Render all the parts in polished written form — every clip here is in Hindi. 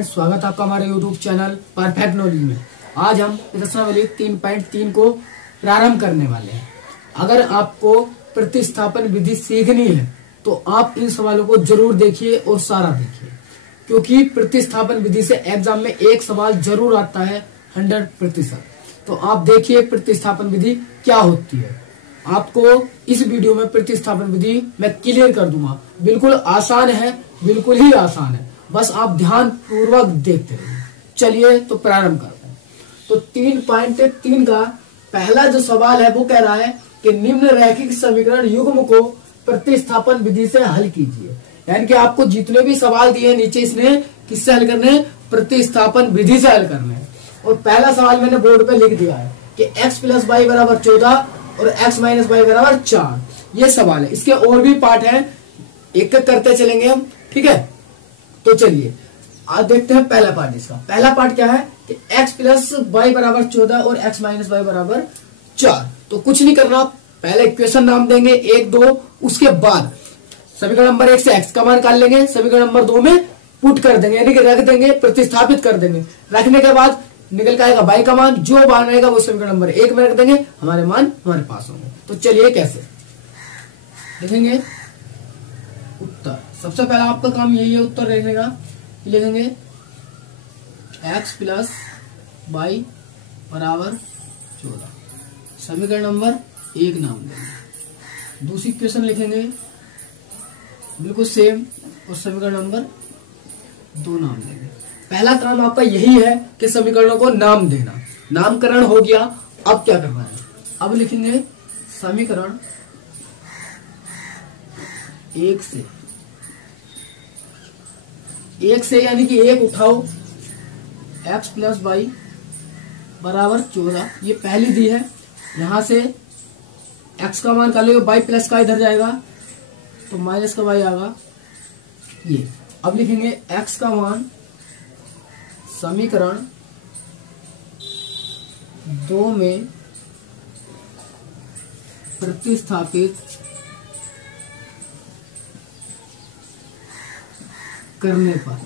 फ्रेंड्स, स्वागत है आपका हमारे यूट्यूब चैनल परफेक्ट नॉलेज में। आज हम प्रश्नावली 3.3 को प्रारंभ करने वाले हैं। अगर आपको प्रतिस्थापन विधि सीखनी है तो आप इन सवालों को जरूर देखिए और सारा देखिए, क्योंकि प्रतिस्थापन विधि से एग्जाम में एक सवाल जरूर आता है 100%। तो आप देखिए प्रतिस्थापन विधि क्या होती है। आपको इस वीडियो में प्रतिस्थापन विधि मैं क्लियर कर दूंगा। बिल्कुल आसान है, बिल्कुल ही आसान है, बस आप ध्यान पूर्वक देखते रहिए। चलिए तो प्रारंभ करते हैं। तो 3.3 का पहला जो सवाल है वो कह रहा है कि निम्न रैखिक समीकरण युग्म को प्रतिस्थापन विधि से हल कीजिए। यानी कि आपको जितने भी सवाल दिए नीचे इसने किससे हल करने हैं? प्रतिस्थापन विधि से हल करने हैं। और पहला सवाल मैंने बोर्ड पे लिख दिया है कि x + y = 14 और x - y = 4। ये सवाल है। इसके और भी पार्ट है, एक एक करते चलेंगे हम, ठीक है। तो चलिए आज देखते हैं पहला पार्ट। इसका पहला पार्ट क्या है कि x + y = 14 और x - y = 4। तो कुछ नहीं करना, पहले इक्वेशन नाम देंगे 1, 2, उसके बाद समीकरण नंबर 1 से x का मान निकाल लेंगे, समीकरण नंबर 2 में पुट कर देंगे, यानी कि रख देंगे, प्रतिस्थापित कर देंगे। रखने के बाद निकल के आएगा y का मान, जो मान आएगा वो समीकरण नंबर 1 में रख देंगे, हमारे मान हमारे पास होंगे। तो चलिए कैसे लिखेंगे उत्तर। सबसे पहला आपका काम यही है उत्तर लिखने का। लिखेंगे x + y = 14, समीकरण नंबर 1 नाम देंगे। दूसरी इक्वेशन लिखेंगे बिल्कुल सेम और समीकरण नंबर 2 नाम देंगे। पहला काम आपका यही है कि समीकरणों को नाम देना। नामकरण हो गया, अब क्या करना है? अब लिखेंगे समीकरण 1 से यानी कि 1 उठाओ, x + y = 14, ये पहली दी है। यहां से x का मान निकालेंगे, y प्लस का इधर जाएगा तो माइनस का y आएगा ये। अब लिखेंगे x का मान समीकरण 2 में प्रतिस्थापित करने पर,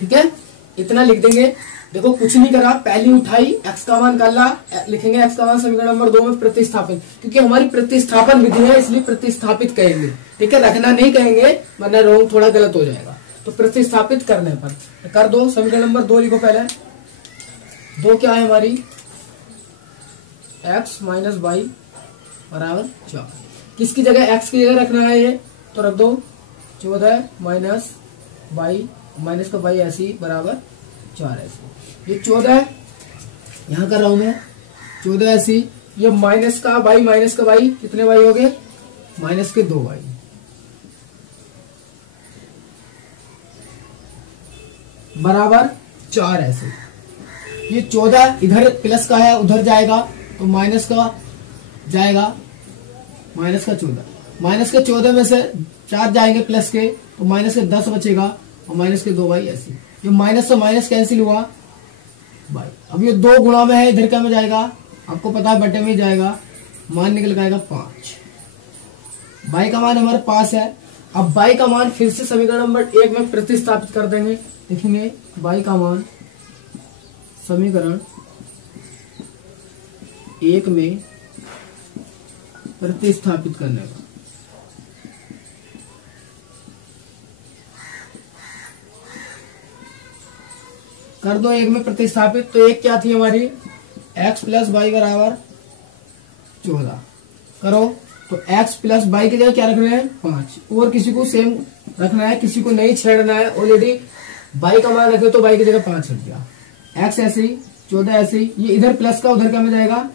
ठीक है, इतना लिख देंगे। देखो कुछ नहीं करा, पहली उठाई, x का मान निकाला, लिखेंगे x का मान समीकरण नंबर 2 में प्रतिस्थापित, क्योंकि हमारी प्रतिस्थापन विधि है इसलिए प्रतिस्थापित कहेंगे, ठीक है, रखना नहीं कहेंगे वरना रॉन्ग थोड़ा गलत हो जाएगा। तो प्रतिस्थापित करने पर कर दो। समीकरण नंबर 2 लिखो पहले। 2 क्या है हमारी? x - y = 4। किसकी जगह? x की जगह रखना है ये, तो रख दो 14 - y माइनस का y ऐसी बराबर 4 ऐसी। ये 14 यहां कर रहा हूं मैं, 14 ऐसी, ये माइनस का y कितने y हो गए? माइनस के 2y बराबर 4 ऐसे। ये 14 इधर प्लस का है, उधर जाएगा तो माइनस का जाएगा, माइनस का 14, माइनस के 14 में से 4 जाएंगे प्लस के, तो माइनस के 10 बचेगा और माइनस के 2y ऐसे। ये माइनस से माइनस कैंसिल हुआ y। अब ये 2 गुणा में है, इधर क्या में जाएगा? आपको पता है बटे में जाएगा, मान निकल के आएगा 5। y का मान हमारे पास है। अब y का मान फिर से समीकरण नंबर 1 में प्रतिस्थापित कर देंगे। लिखेंगे y का मान समीकरण 1 में प्रतिस्थापित करने का। कर दो 1 में प्रतिस्थापित। तो 1 क्या थी हमारी? x + y = 14। करो तो x + y की जगह क्या रखना है? 5। और किसी को सेम रखना है, किसी को नहीं छेड़ना है। ऑलरेडी y का मान रखे तो y की जगह 5 रख दिया, x ऐसी, 14 ऐसी, ये इधर प्लस का उधर क्या में जाएगा?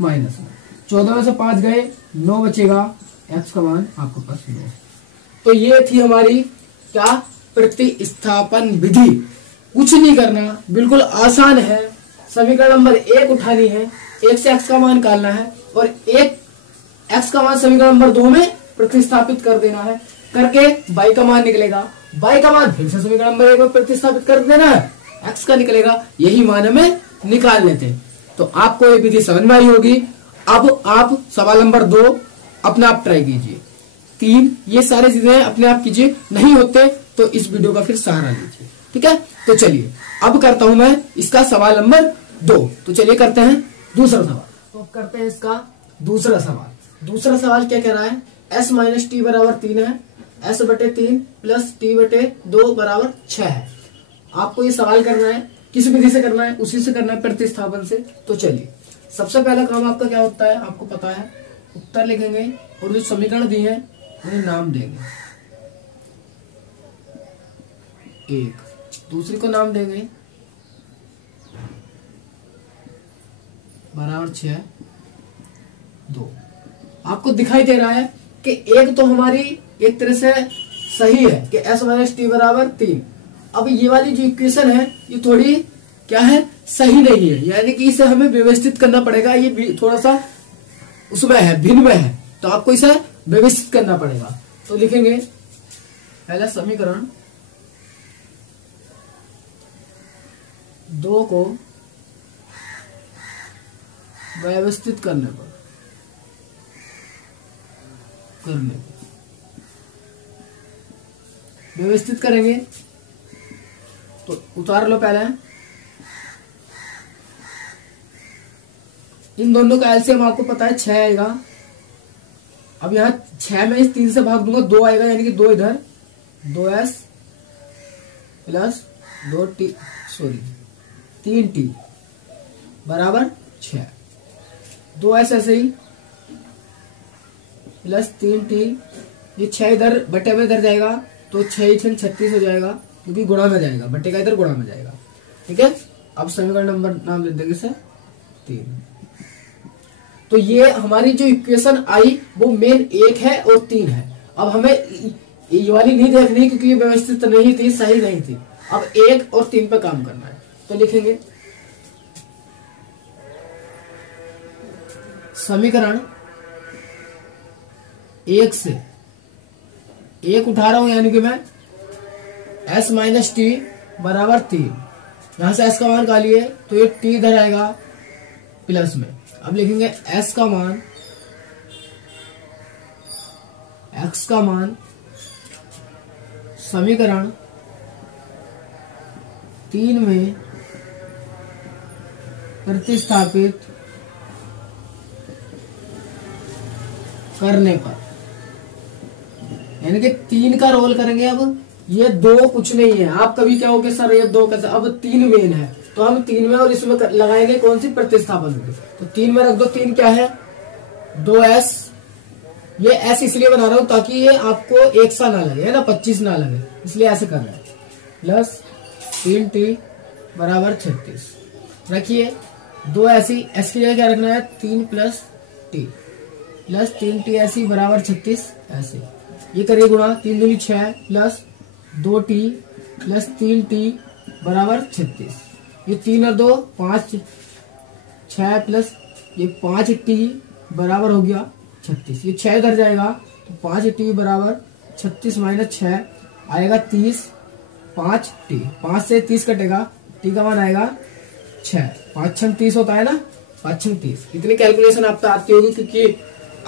माइनस में। 14 में से 5 गए, 9 बचेगा, x का मान आपके पास 9। तो ये थी हमारी क्या? प्रतिस्थापन विधि। कुछ नहीं करना, बिल्कुल आसान है। समीकरण नंबर 1 उठानी है, 1 से x का मान निकालना है और 1 x का मान समीकरण नंबर 2 में प्रतिस्थापित कर देना है। करके y का मान निकलेगा, y का मान फिर से समीकरण नंबर 1 में प्रतिस्थापित कर देना है, x का निकलेगा, यही मान हमें निकाल लेते हैं। तो आपको ये विधि समझ में आई होगी। अब आप सवाल नंबर 2 अपने आप ट्राई कीजिए। 3 ये सारी चीजें अपने आप कीजिए, नहीं होते तो इस वीडियो का फिर सहारा लीजिए। ठीक है, तो चलिए अब करता हूं मैं इसका सवाल नंबर 2। तो चलिए करते हैं दूसरा सवाल। तो अब करते हैं इसका दूसरा सवाल। दूसरा सवाल क्या कह रहा है, s माइनस टी बराबर 3 है, s बटे 3 प्लस टी बटे 2 बराबर 6 है। आपको ये सवाल करना है, किस विधि से करना है, उसी से करना है, प्रतिस्थापन से। तो चलिए सबसे पहला काम आपका क्या होता है, आपको पता है, उत्तर लिखेंगे और जो समीकरण दिए हैं उन्हें नाम देंगे। एक, दूसरी को नाम देंगे बराबर 6, 2। आपको दिखाई दे रहा है कि एक तो हमारी एक तरह से सही है कि s माइनस टी बराबर 3। अब ये वाली जो इक्वेशन है ये थोड़ी क्या है, सही नहीं है, यानी कि इसे हमें व्यवस्थित करना पड़ेगा। ये थोड़ा सा उसमें है, भिन्न में है, तो आपको इसे व्यवस्थित करना पड़ेगा। तो लिखेंगे पहला समीकरण 2 को व्यवस्थित करने व्यवस्थित करेंगे तो उतार लो पहले। इन दोनों का एलसीएम आपको पता है 6 आएगा। अब यहाँ 6 में इस 3 से भाग दूंगा, 2 आएगा, यानी कि 2 इधर, 2s प्लस 3t बराबर 6। 2s ऐसे ही प्लस 3t, ये 6 इधर बटे में इधर जाएगा तो 6 6 36 हो जाएगा, क्योंकि गुणा में जाएगा, बटे का इधर गुणा में जाएगा। ठीक है, अब समीकरण नंबर नाम लिख देंगे इसे 3। तो ये हमारी जो इक्वेशन आई वो मेन 1 है और 3 है। अब हमें ये वाली नहीं देखनी क्योंकि ये व्यवस्थित नहीं थी, सही नहीं थी। अब 1 और 3 पे काम करना है। तो लिखेंगे समीकरण 1 से 1 उठा रहा हूं, यानी कि मैं s माइनस टी बराबर 3, यहां से s का मान का लिए तो ये t इधर आएगा प्लस में। अब लिखेंगे s का मान, x का मान समीकरण 3 में प्रतिस्थापित करने पर, यानी कि 3 का रोल करेंगे। अब ये 2 कुछ नहीं है, आप कभी क्या होगे सर ये 2 कैसे, अब 3 मेन है तो हम 3 में और इसमें लगाएंगे कौन सी, प्रतिस्थापन होगी। तो 3 में रख दो, 3 क्या है 2s, ये s इसलिए बना रहा हूं ताकि ये आपको एक सा ना लगे, है ना, 25 ना लगे, इसलिए ऐसे कर रहे हैं। प्लस 3t बराबर 36 रखिए। 2 ऐसी, s की जगह क्या रखना है 3 प्लस t प्लस 3t ऐसी बराबर 36 ऐसे। ये करिए गुणा, 3 दूनी 6 प्लस 2t प्लस 3t बराबर 36। ये 3 और 2 5, 6 प्लस ये 5t बराबर हो गया 36। ये 6 इधर जाएगा तो 5t बराबर 36 माइनस 6 आएगा 30, 5t, 5 से 30 कटेगा, t का मान आएगा 6, 5 6 30 होता है ना, 5 6 30। इतनी कैलकुलेशन आपको आती होगी क्योंकि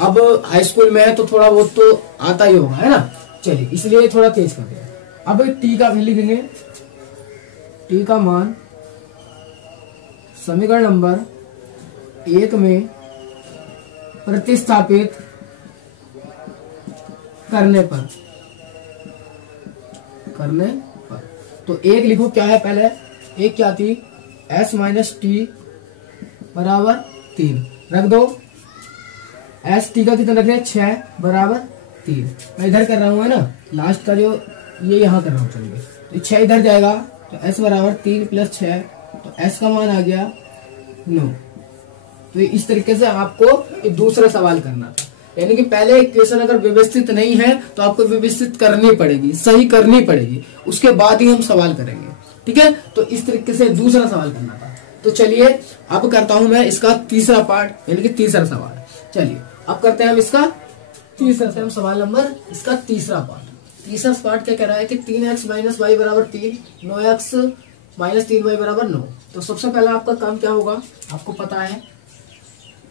अब हाई स्कूल में है तो थोड़ा बहुत तो आता ही होगा, है ना। चलिए इसलिए थोड़ा तेज कर दिया। अब t का वैल्यू लिखेंगे, t का मान समीकरण नंबर 1 में प्रतिस्थापित करने पर तो 1 लिखो, क्या है पहले 1 क्या थी, s माइनस टी बराबर 3 रख दो। s टी का कितना रख रहे हैं 6 बराबर 3, मैं इधर कर रहा हूं, है ना, लास्ट का जो ये यहां कर रहा हूं। चलिए तो 6 इधर जाएगा तो s बराबर 3 प्लस 6, तो s का मान आ गया 9। तो इस तरीके से आपको ये दूसरा सवाल करना था, यानी कि पहले इक्वेशन अगर व्यवस्थित नहीं है तो आपको व्यवस्थित करनी पड़ेगी, सही करनी पड़ेगी, उसके बाद ही हम सवाल करेंगे। ठीक है, तो इस तरीके से दूसरा सवाल करना था। तो चलिए अब करता हूं मैं इसका तीसरा पार्ट, यानी कि तीसरा सवाल। चलिए अब करते हैं हम इसका तीसरा से हम सवाल नंबर इसका तीसरा पार्ट। तीसरा पार्ट क्या कह रहा है कि 3x माइनस वाई बराबर 3, 9x माइनस 3y बराबर 9। तो सबसे पहला आपका काम क्या होगा, आपको पता है,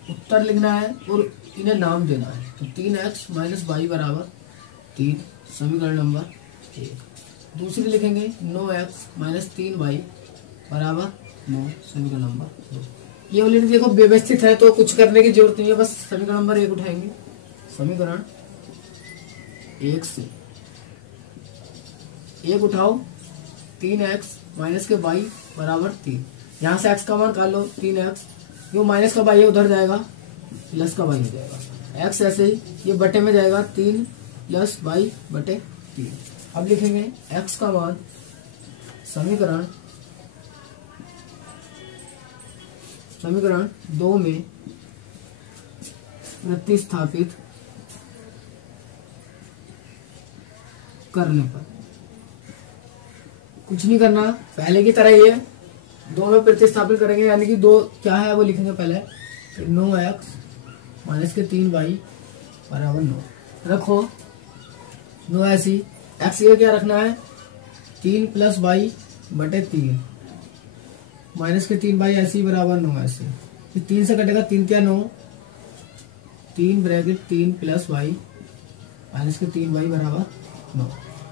उत्तर लिखना है और इन्हें नाम देना है। तो 3x माइनस वाई बराबर 3 समीकरण नंबर 1। दूसरी लिखेंगे 9x माइनस 3y बराबर 9, समीकरण नंबर 2। ये ऑलरेडी देखो व्यवस्थित है तो कुछ करने की जरूरत नहीं है, बस समीकरण नंबर 1 उठाएंगे। समीकरण 1 से 1 उठाओ, 3x माइनस के y बराबर 3। यहाँ से x का मान निकाल लो, 3x, जो माइनस का y है उधर जाएगा, प्लस का y हो जाएगा। x ऐसे ही ये बटे में जाएगा, 3 प्लस y बटे 3। अब लिखेंगे x का मान समीकरण 2 में प्रतिस्थापित करने पर, कुछ नहीं करना, पहले की तरह ही है, 2 में प्रतिस्थापित करेंगे, यानी कि 2 क्या है वो लिखेंगे पहले, 9x माइनस के 3y बराबर 9 रखो। 9 ऐसी, x ये क्या रखना है, 3 प्लस y बटे 3 माइनस के 3y ऐसी बराबर 9 ऐसे, 3 से कटेगा, 3 क्या 9, 3 ब्रैकेट 3 प्लस y माइनस के 3y बराबर 9।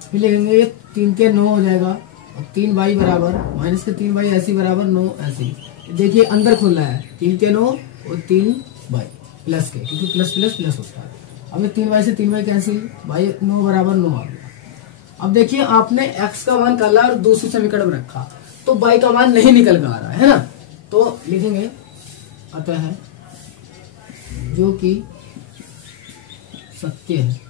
फिर लिखेंगे ये 3 के 9 हो जाएगा, और 3y बराबर माइनस के 3y ऐसी बराबर 9 ऐसी। देखिए अंदर खुला है, 3 के 9 और 3y प्लस के, क्योंकि प्लस प्लस प्लस होता है। अब ये 3y से 3y कैंसिल, y 9 बराबर 9 आ गया। अब देखिए आपने x का मान कर लिया और दूसरी समीकरण में रखा, तो y का मान नहीं निकल कर आ रहा है ना, तो लिखेंगे अतः है जो कि सत्य है,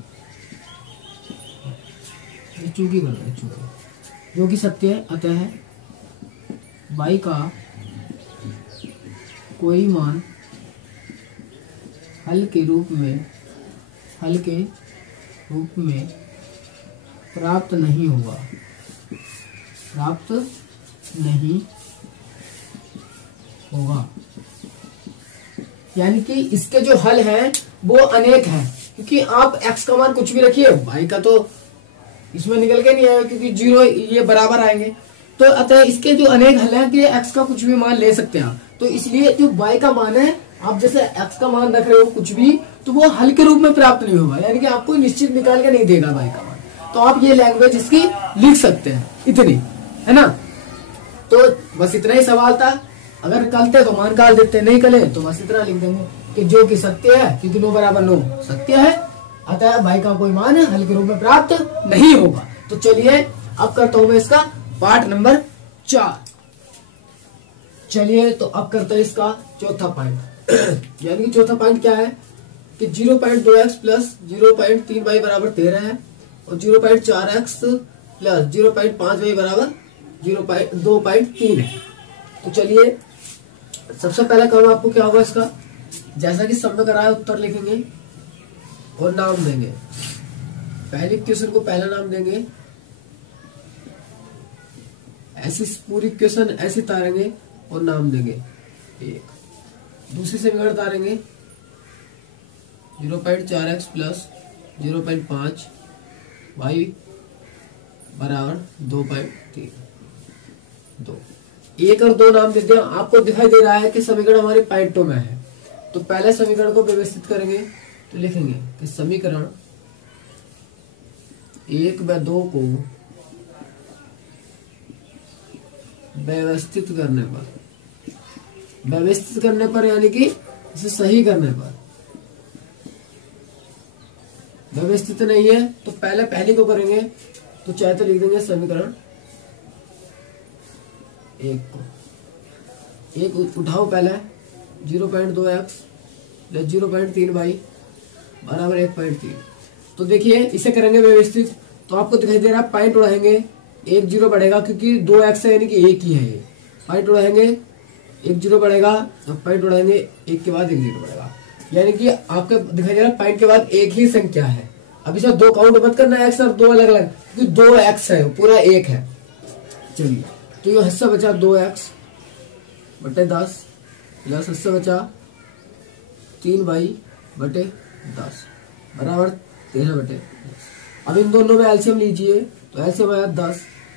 ये चूकी कर रहे चूकी, जो कि सत्य है, अतः y का कोई मान हल के रूप में प्राप्त नहीं होगा, यानी कि इसके जो हल हैं वो अनेक हैं, क्योंकि आप x का मान कुछ भी रखिए, y का तो इसमें निकल के नहीं आएगा, क्योंकि 0 ये बराबर आएंगे, तो अतः इसके जो अनेक हल हैं कि x का कुछ भी मान ले सकते हैं। तो इसलिए जो y का मान है, आप जैसे x का मान रख रहे हो कुछ भी, तो वो हल के रूप में प्राप्त नहीं होगा, यानी कि आपको निश्चित निकाल के नहीं देगा y का मान। तो आप ये लैंग्वेज इसकी लिख सकते हैं, इतनी है ना। तो बस इतना ही सवाल था, अगर कलते तो मान निकाल देते, नहीं कले तो बस इतना लिख देंगे कि जो कि सत्य है, क्योंकि 9 बराबर 9 सत्य है, अतः y का कोई मान हल के रूप में प्राप्त नहीं होगा। तो चलिए अब करता हूं मैं इसका पार्ट नंबर 4। चलिए तो अब करते हैं इसका चौथा पॉइंट। यानी कि चौथा पॉइंट क्या है कि 0.2x प्लस 0.3y बराबर 13 है, और 0.4x प्लस 0.5y बराबर 2.3 है। तो चलिए सबसे पहला काम आपको क्या होगा इसका, जैसा कि सब में कराया उत्तर लिखेंगे और नाम देंगे। पहले क्वेश्चन को पहला नाम देंगे, ऐसी पूरी क्वेश्चन ऐसे तारेंगे और नाम देंगे। एक दूसरी समीकरण तारेंगे 0.4x प्लस 0.5y बराबर 2.3। 1 और 2 नाम दे दिया। आपको दिखाई दे रहा है कि समीकरण हमारे पॉइंटों में है, तो पहले समीकरण को व्यवस्थित करेंगे, तो लिखेंगे कि समीकरण 1 व 2 को व्यवस्थित करने पर यानी कि इसे सही करने पर, व्यवस्थित नहीं है तो पहले को करेंगे, तो चाहे तो लिख देंगे समीकरण 1 को। 1 उठाओ पहले, 0.2x प्लस 0.3y बराबर 1.3। तो देखिए इसे करेंगे व्यवस्थित, तो आपको दिखाई दे रहा है पॉइंट उड़ाएंगे, 1 0 बढ़ेगा क्योंकि 2x है यानी कि 1 ही है, ये पॉइंट उड़ाएंगे 1 0 बढ़ेगा, अब पॉइंट उड़ाएंगे 1 के बाद 1 0 बढ़ेगा, यानी कि आपको दिखाई दे रहा है पॉइंट के बाद एक ही संख्या है। अब इसे 2 काउंट मत करना x और 2 अलग अलग, क्योंकि 2x है पूरा 1 है। चलिए तो ये हिस्सा बचा 2x बटे 10 प्लस हिस्सा बचा 3y बटे 10 बराबर 13 बटे 10। अब इन दोनों में एलसीएम लीजिए, तो एलसीएम आया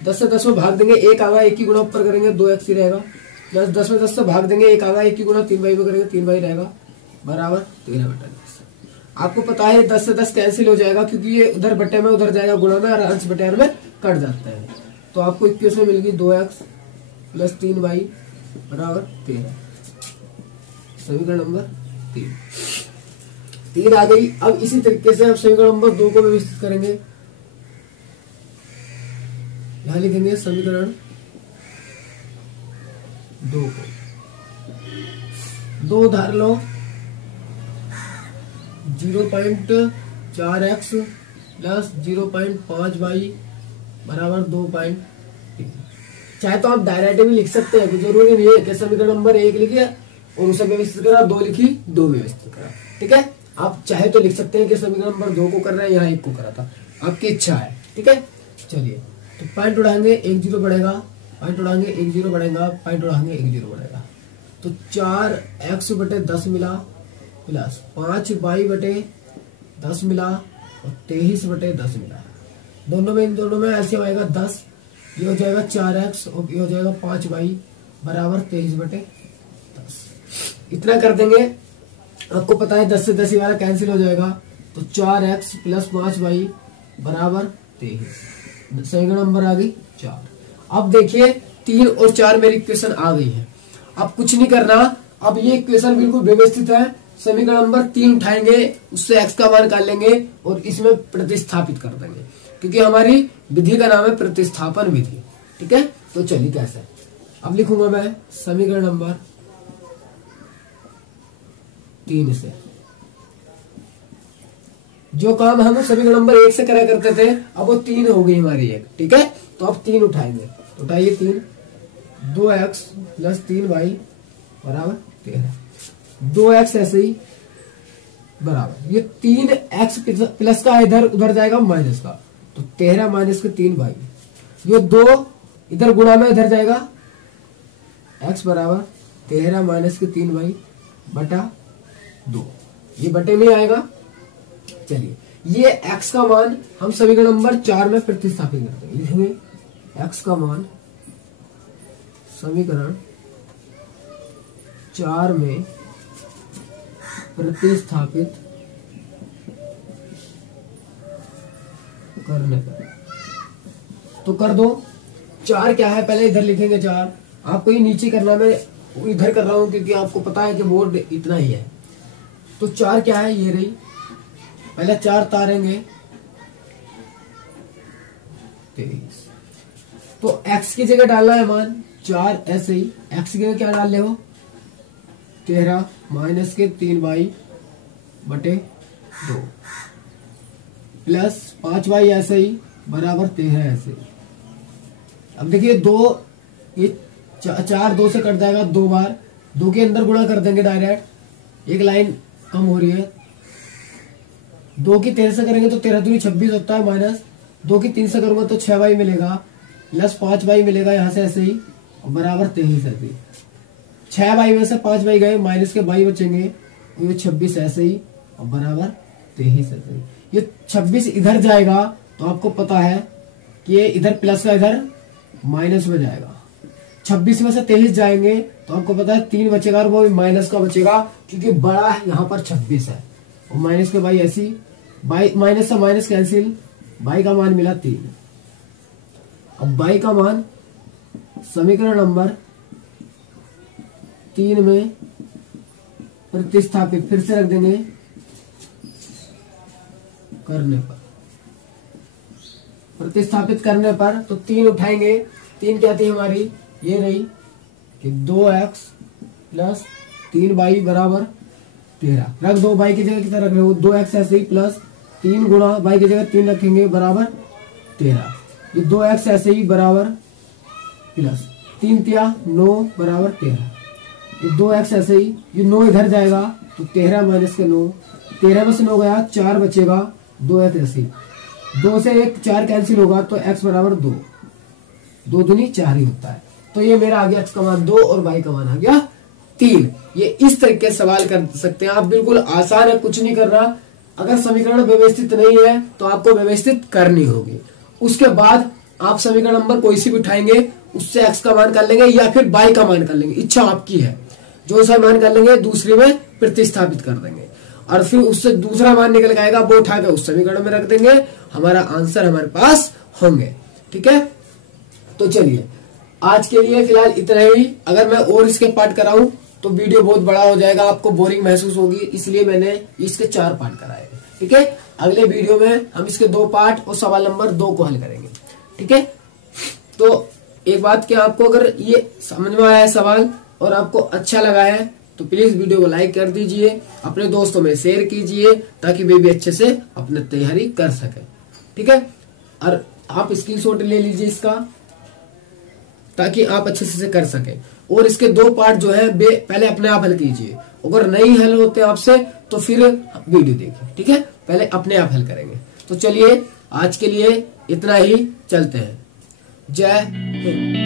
10 से 10 में भाग देंगे, 1 आगा 1 की गुणा ऊपर करेंगे 2x ही रहेगा, प्लस 10 में 10 से भाग देंगे, 1 आगा 1 की गुणा 3y में करेंगे 3y रहेगा बराबर 13 बटे 10। आपको पता है 10 से 10 कैंसिल हो जाएगा, क्योंकि ये उधर बटे में उधर जाएगा गुणा में, और अंश बटे में कट जाता है। तो आपको इक्वेशन मिल गई 2x प्लस 3y बराबर 13, समीकरण नंबर 3 आ गई। अब इसी तरीके से हम समीकरण नंबर 2 को व्यवस्थित करेंगे। यहां लिखेंगे समीकरण 2 को, 2 धर लो 0.4x प्लस 0.5y बराबर 2.3। चाहे तो आप डायरेक्ट भी लिख सकते हैं, जरूरी नहीं है कि समीकरण नंबर 1 लिखिए और उसे व्यवस्थित करा, 2 लिखी 2 व्यवस्थित करा, ठीक है। आप चाहे तो लिख सकते हैं कि समीकरण नंबर 2 को कर रहे हैं, यहाँ 1 को करा था, आपकी इच्छा है, ठीक है। चलिए तो पॉइंट उड़ाएंगे 1 0 बढ़ेगा, पॉइंट उड़ाएंगे 1 0 बढ़ेगा, पॉइंट उड़ाएंगे 1 0 बढ़ेगा। तो 4x बटे 10 मिला प्लस 5y बटे 10 मिला और 23 बटे 10 मिला। इन दोनों में एलसीएम आएगा 10, ये हो जाएगा 4x और ये हो जाएगा 5y बराबर 23 बटे 10। इतना कर देंगे, आपको पता है 10 से 10 वाला कैंसिल हो जाएगा, तो 4x प्लस 5y बराबर 23, समीकरण नंबर आ गई 4। अब देखिए 3 और 4 मेरी इक्वेशन आ गई है। अब कुछ नहीं करना, अब ये इक्वेशन बिल्कुल व्यवस्थित है। समीकरण नंबर 3 उठाएंगे, उससे x का मान निकाल लेंगे और इसमें प्रतिस्थापित कर देंगे, क्योंकि हमारी विधि का नाम है प्रतिस्थापन विधि, ठीक है। तो चलिए कैसे, अब लिखूंगा मैं समीकरण नंबर 3 से। जो काम हम समीकरण नंबर 1 से करा करते थे, अब वो 3 हो गई हमारी एक, ठीक है। तो अब 3 उठाएंगे, तो उठाइए 3, 2x प्लस 3y बराबर 13, 2x ऐसे ही बराबर ये 3x प्लस का इधर उधर जाएगा माइनस का, तो 13 माइनस के 3y, ये 2 इधर गुणा में इधर जाएगा, x बराबर 13 माइनस के 3y बटा 2, ये बटे में आएगा। चलिए ये x का मान हम समीकरण नंबर 4 में प्रतिस्थापित करते हैं, लिखेंगे x का मान समीकरण 4 में प्रतिस्थापित करने पर, तो कर दो। 4 क्या है पहले इधर लिखेंगे 4, आपको ये नीचे करना, मैं इधर कर रहा हूं क्योंकि आपको पता है कि बोर्ड इतना ही है। तो 4 क्या है, ये रही, पहले 4 तारेंगे 23, तो x की जगह डालना है मान 4, ऐसे ही x की जगह क्या डाल ले हो 13 माइनस के 3y बटे 2 प्लस 5y ऐसे ही बराबर 13 ऐसे ही। अब देखिए 2, ये 4 2 से कट जाएगा 2 बार, 2 के अंदर गुणा कर देंगे डायरेक्ट, एक लाइन कम हो रही है। 2 की 13 से करेंगे तो 13 दूनी 26 होता है, माइनस 2 की 3 से करूंगा तो 6y मिलेगा, प्लस 5y मिलेगा यहाँ से ऐसे ही और बराबर 23 ऐसे ही। 6y में से 5y गए, माइनस के y बचेंगे, ये 26 ऐसे ही और बराबर 23 ऐसे ही। ये 26 इधर जाएगा तो आपको पता है कि ये इधर प्लस का इधर माइनस में जाएगा। 26 में से 23 जाएंगे तो आपको पता है 3 बचेगा और वो माइनस का बचेगा, क्योंकि बड़ा है यहाँ पर 26 है और माइनस के y ऐसी, माइनस से माइनस कैंसिल, y का मान मिला 3। अब y का मान समीकरण नंबर 3 में प्रतिस्थापित फिर से रख देंगे करने पर, प्रतिस्थापित करने पर तो 3 उठाएंगे। 3 क्या थी हमारी, ये रही कि 2x प्लस 3y बराबर 13, रख दो, y की जगह कितना रख रहे हो 2x ऐसे ही, प्लस 3 गुणा y की जगह 3 रखेंगे बराबर 13, ये 2x ऐसे ही बराबर प्लस 3 तिया 9 बराबर 13, ये 2x ऐसे ही, ये 9 इधर जाएगा तो 13 माइनस के 9, 13 में से 9 गया 4 बचेगा, 2x ऐसे ही, 2 से 1 4 कैंसिल होगा तो x बराबर 2, 2 दूनी 4 ही होता है। तो ये मेरा आ गया x का मान 2 और y का मान आ गया 3। ये इस तरीके से सवाल कर सकते हैं आप, बिल्कुल आसान है, कुछ नहीं करना। अगर समीकरण व्यवस्थित नहीं है तो आपको व्यवस्थित करनी होगी। उसके बाद आप समीकरण नंबर कोई सी भी उठाएंगे, उससे x का मान कर लेंगे या फिर y का मान कर लेंगे, इच्छा आपकी है, जो सा मान कर लेंगे दूसरी में प्रतिस्थापित कर देंगे। और फिर उससे दूसरा मान निकल के आएगा, वो उठा के उस समीकरण में रख देंगे, हमारा आंसर हमारे पास होंगे। ठीक है, तो चलिए आज के लिए फिलहाल इतना ही। अगर मैं और इसके पार्ट कराऊं तो वीडियो बहुत बड़ा हो जाएगा, आपको बोरिंग महसूस होगी, इसलिए मैंने इसके 4 पार्ट कराए। ठीक है, अगले वीडियो में हम इसके 2 पार्ट और सवाल नंबर 2 को हल करेंगे। ठीक है, तो एक बात कि आपको अगर ये समझ में आया है सवाल और आपको अच्छा लगा है तो प्लीज वीडियो को लाइक कर दीजिए, अपने दोस्तों में शेयर कीजिए ताकि वे भी अच्छे से अपनी तैयारी कर सके। ठीक है, और आप स्क्रीनशॉट ले लीजिए इसका ताकि आप अच्छे से कर सके। और इसके 2 पार्ट जो है पहले अपने आप हल कीजिए, अगर नहीं हल होते आपसे तो फिर वीडियो देखिए। ठीक है, पहले अपने आप हल करेंगे। तो चलिए आज के लिए इतना ही, चलते हैं। जय हिंद।